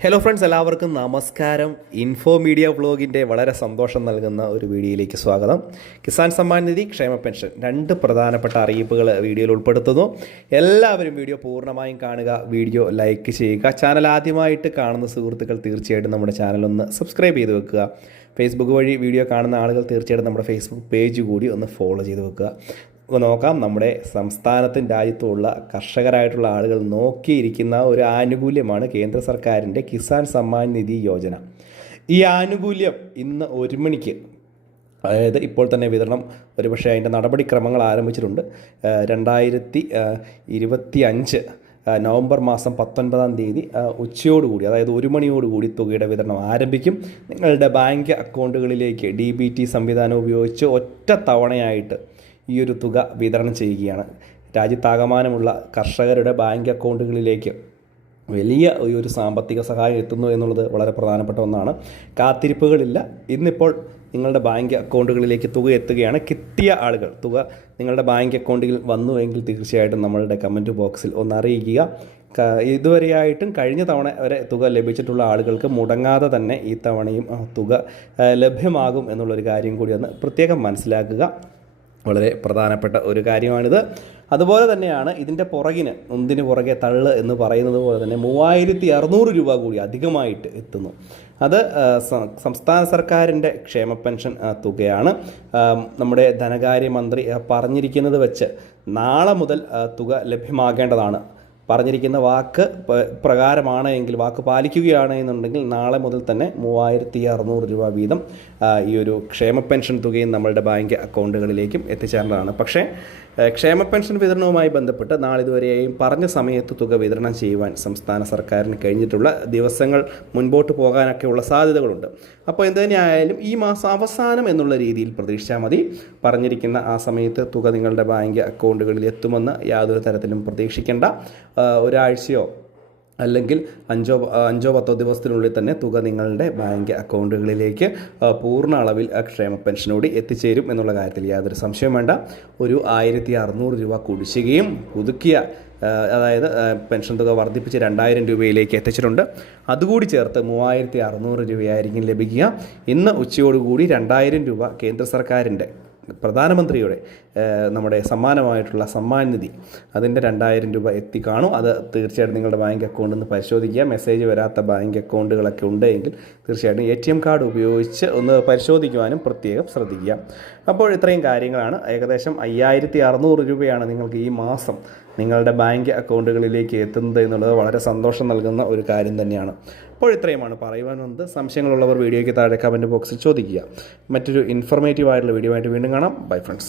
Hello friends എല്ലാവർക്കും നമസ്കാരം. Info media വ്ളോഗിന്റെ വളരെ സന്തോഷം നൽകുന്ന ഒരു വീഡിയോയിലേക്ക് സ്വാഗതം. കിസാൻ സമ്മാൻ നിധി ക്ഷേമ പെൻഷൻ രണ്ട് പ്രധാനപ്പെട്ട അറിയിപ്പുകൾ വീഡിയോയിൽ ഉൾപ്പെടുത്തുന്നു. എല്ലാവരും വീഡിയോ പൂർണമായും കാണുക വീഡിയോ ലൈക്ക് ചെയ്യുക. ചാനൽ ആദ്യമായിട്ട് കാണുന്ന സുഹൃത്തുക്കൾ തീർച്ചയായിട്ടും നമ്മുടെ ചാനൽ ഒന്ന് സബ്സ്ക്രൈബ് ചെയ്ത് വെക്കുക. ഫേസ്ബുക്ക് വഴി വീഡിയോ കാണുന്ന ആളുകൾ തീർച്ചയായിട്ടും നമ്മുടെ ഫേസ്ബുക്ക് പേജ് കൂടി ഒന്ന് ഫോളോ ചെയ്ത് വെക്കുക. നോക്കാം. നമ്മുടെ സംസ്ഥാനത്തും രാജ്യത്തുമുള്ള കർഷകരായിട്ടുള്ള ആളുകൾ നോക്കിയിരിക്കുന്ന ഒരു ആനുകൂല്യമാണ് കേന്ദ്ര സർക്കാരിന്റെ കിസാൻ സമ്മാൻ നിധി യോജന. ഈ ആനുകൂല്യം ഇന്ന് ഒരു മണിക്ക് അതായത് ഇപ്പോൾ തന്നെ വിതരണം ഒരുപക്ഷെ അതിന്റെ നടപടിക്രമങ്ങൾ ആരംഭിച്ചിട്ടുണ്ട്. രണ്ടായിരത്തി ഇരുപത്തി അഞ്ച് നവംബർ മാസം പത്തൊൻപതാം തീയതി ഉച്ചയോടുകൂടി അതായത് ഒരു മണിയോടുകൂടി തുകയുടെ വിതരണം ആരംഭിക്കും. നിങ്ങളുടെ ബാങ്ക് അക്കൗണ്ടുകളിലേക്ക് ഡി ബി ടി സംവിധാനം ഉപയോഗിച്ച് ഒറ്റ തവണയായിട്ട് ഈ ഒരു തുക വിതരണം ചെയ്യുകയാണ്. രാജ്യത്താകമാനമുള്ള കർഷകരുടെ ബാങ്ക് അക്കൗണ്ടുകളിലേക്ക് വലിയ ഈ ഒരു സാമ്പത്തിക സഹായം എത്തുന്നു എന്നുള്ളത് വളരെ പ്രധാനപ്പെട്ട ഒന്നാണ്. കാത്തിരിപ്പുകളില്ല. ഇന്നിപ്പോൾ നിങ്ങളുടെ ബാങ്ക് അക്കൗണ്ടുകളിലേക്ക് തുക എത്തുകയാണ്. കിട്ടിയ ആളുകൾ തുക നിങ്ങളുടെ ബാങ്ക് അക്കൗണ്ടിൽ വന്നു എങ്കിൽ തീർച്ചയായിട്ടും നമ്മളുടെ കമന്റ് ബോക്സിൽ ഒന്ന് അറിയിക്കുക. ഇതുവരെയായിട്ടും കഴിഞ്ഞ തവണ വരെ തുക ലഭിച്ചിട്ടുള്ള ആളുകൾക്ക് മുടങ്ങാതെ തന്നെ ഈ തവണയും തുക ലഭ്യമാകും എന്നുള്ളൊരു കാര്യം കൂടി ഒന്ന് പ്രത്യേകം മനസ്സിലാക്കുക. വളരെ പ്രധാനപ്പെട്ട ഒരു കാര്യമാണിത്. അതുപോലെ തന്നെയാണ് ഇതിന്റെ പുറകിന് ഒന്നിന് പുറകെ തള്ള് എന്ന് പറയുന്നത് പോലെ തന്നെ മൂവായിരത്തി അറുന്നൂറ് രൂപ കൂടി അധികമായിട്ട് എത്തുന്നു. അത് സംസ്ഥാന സർക്കാരിന്റെ ക്ഷേമ പെൻഷൻ തുകയാണ്. നമ്മുടെ ധനകാര്യമന്ത്രി മന്ത്രി പറഞ്ഞിരിക്കുന്നത് വെച്ച് നാളെ മുതൽ തുക ലഭ്യമാകേണ്ടതാണ്. പറഞ്ഞിരിക്കുന്ന വാക്ക് പ്രകാരമാണ് എങ്കിൽ വാക്ക് പാലിക്കുകയാണ് എന്നുണ്ടെങ്കിൽ നാളെ മുതൽ തന്നെ മൂവായിരത്തി അറുന്നൂറ് രൂപ വീതം ഈ ഒരു ക്ഷേമ പെൻഷൻ തുകയും നമ്മളുടെ ബാങ്ക് അക്കൗണ്ടുകളിലേക്കും എത്തിച്ചേരേണ്ടതാണ്. പക്ഷേ ക്ഷേമ പെൻഷൻ വിതരണവുമായി ബന്ധപ്പെട്ട് നാളിതുവരെയും പറഞ്ഞ സമയത്ത് തുക വിതരണം ചെയ്യുവാൻ സംസ്ഥാന സർക്കാരിന് കഴിഞ്ഞിട്ടുള്ള ദിവസങ്ങൾ മുൻപോട്ട് പോകാനൊക്കെയുള്ള സാധ്യതകളുണ്ട്. അപ്പോൾ എന്ത് തന്നെയായാലും ഈ മാസം അവസാനം എന്നുള്ള രീതിയിൽ പ്രതീക്ഷിച്ചാൽ മതി. പറഞ്ഞിരിക്കുന്ന ആ സമയത്ത് തുക നിങ്ങളുടെ ബാങ്ക് അക്കൗണ്ടുകളിൽ എത്തുമെന്ന് യാതൊരു തരത്തിലും പ്രതീക്ഷിക്കേണ്ട. ഒരാഴ്ചയോ അല്ലെങ്കിൽ അഞ്ചോ അഞ്ചോ പത്തോ ദിവസത്തിനുള്ളിൽ തന്നെ തുക നിങ്ങളുടെ ബാങ്ക് അക്കൗണ്ടുകളിലേക്ക് പൂർണ അളവിൽ ക്ഷേമ പെൻഷനോടി എത്തിച്ചേരും എന്നുള്ള കാര്യത്തിൽ യാതൊരു സംശയം വേണ്ട. ഒരു ആയിരത്തി അറുന്നൂറ് രൂപ കുടിശ്ശികയും പുതുക്കിയ അതായത് പെൻഷൻ തുക വർദ്ധിപ്പിച്ച് രണ്ടായിരം രൂപയിലേക്ക് എത്തിച്ചിട്ടുണ്ട്. അതുകൂടി ചേർത്ത് മൂവായിരത്തി അറുന്നൂറ് രൂപയായിരിക്കും ലഭിക്കുക. ഇന്ന് ഉച്ചയോടുകൂടി രണ്ടായിരം രൂപ കേന്ദ്ര സർക്കാരിന്റെ പ്രധാനമന്ത്രിയുടെ നമ്മുടെ സമ്മാനമായിട്ടുള്ള സമ്മാൻ നിധി അതിന്റെ രണ്ടായിരം രൂപ എത്തിക്കാണും അത് തീർച്ചയായിട്ടും നിങ്ങളുടെ ബാങ്ക് അക്കൗണ്ടിൽ നിന്ന് പരിശോധിക്കുക മെസ്സേജ് വരാത്ത ബാങ്ക് അക്കൗണ്ടുകളൊക്കെ ഉണ്ടെങ്കിൽ തീർച്ചയായിട്ടും എ ടി എം കാർഡ് ഉപയോഗിച്ച് ഒന്ന് പരിശോധിക്കുവാനും പ്രത്യേകം ശ്രദ്ധിക്കുക അപ്പോൾ ഇത്രയും കാര്യങ്ങളാണ്. ഏകദേശം അയ്യായിരത്തി അറുന്നൂറ് രൂപയാണ് നിങ്ങൾക്ക് ഈ മാസം നിങ്ങളുടെ ബാങ്ക് അക്കൗണ്ടുകളിലേക്ക് എത്തുന്നത് എന്നുള്ളത് വളരെ സന്തോഷം നൽകുന്ന ഒരു കാര്യം തന്നെയാണ്. അപ്പോൾ ഇത്രയുമാണ് പറയുവാൻ വന്നത് സംശയങ്ങളുള്ളവർ വീഡിയോയ്ക്ക് താഴെ കമന്റ് ബോക്സിൽ ചോദിക്കുക. മറ്റൊരു ഇൻഫോർമേറ്റീവ് ആയിട്ടുള്ള വീഡിയോ ആയിട്ട് വീണ്ടും കാണാം. Bye friends